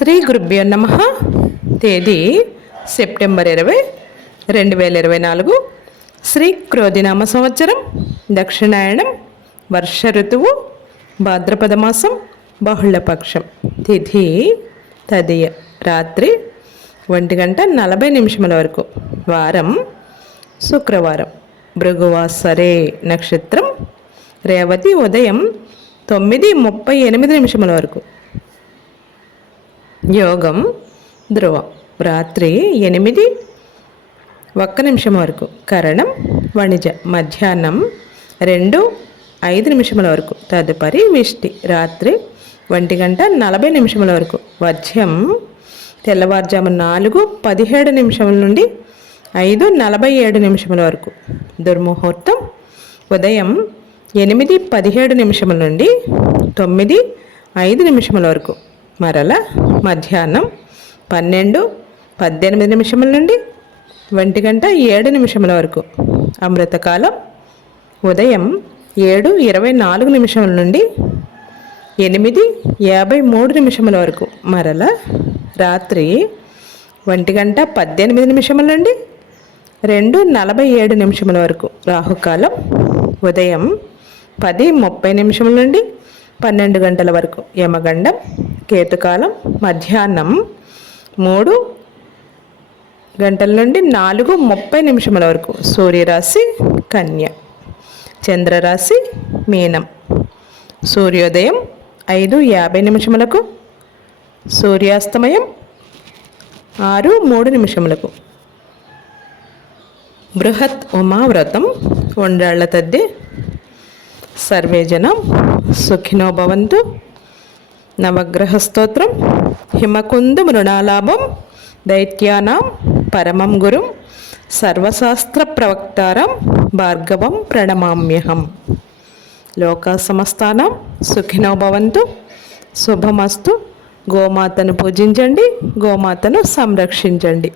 శ్రీ గురుభ్యో నమః. తేదీ సెప్టెంబర్ 20, 2024. శ్రీ క్రోధినామ సంవత్సరం, దక్షిణాయనం, వర్ష ఋతువు, భాద్రపద మాసం, బహుళపక్షం. తిథి తదియ, రాత్రి 1:40 వరకు. వారం శుక్రవారం. భృగువాసరే నక్షత్రం, రేవతి ఉదయం 9:38 వరకు. యోగం ధ్రువం, రాత్రి 8:01 వరకు. కరణం వణిజ, మధ్యాహ్నం 2:05 వరకు. తదుపరి విష్టి, రాత్రి 1:40 వరకు. వర్జ్యం తెల్లవారుజాము 4:17 నుండి 5:47 వరకు. దుర్ముహూర్తం ఉదయం 8:17 నుండి 9:05 వరకు. మరల మధ్యాహ్నం 12:18 నుండి 1:07 వరకు. అమృతకాలం ఉదయం 7:24 నుండి 8:53 వరకు. మరల రాత్రి 1:18 నుండి 2:47 వరకు. రాహుకాలం ఉదయం 10:30 నుండి 12 గంటల వరకు. యమగండం కేతుకాలం మధ్యాహ్నం 3 గంటల నుండి 4:30 వరకు. సూర్యరాశి కన్య, చంద్రరాశి మీనం. సూర్యోదయం 5:50 సూర్యాస్తమయం 6:03. బృహత్ ఉమావ్రతం, ఉండ్రాళ్ల తద్ది. సర్వే జనం సుఖినో భవంతు. నవగ్రహ స్తోత్రం. హిమకుందు మృణాలాభం, దైత్యానాం పరమం గురుం, సర్వశాస్త్ర ప్రవక్తారం భార్గవం ప్రణమామ్యహం. లోకా సమస్తానాం సుఖినో భవంతు. శుభమస్తు. గోమాతను పూజించండి, గోమాతను సంరక్షించండి.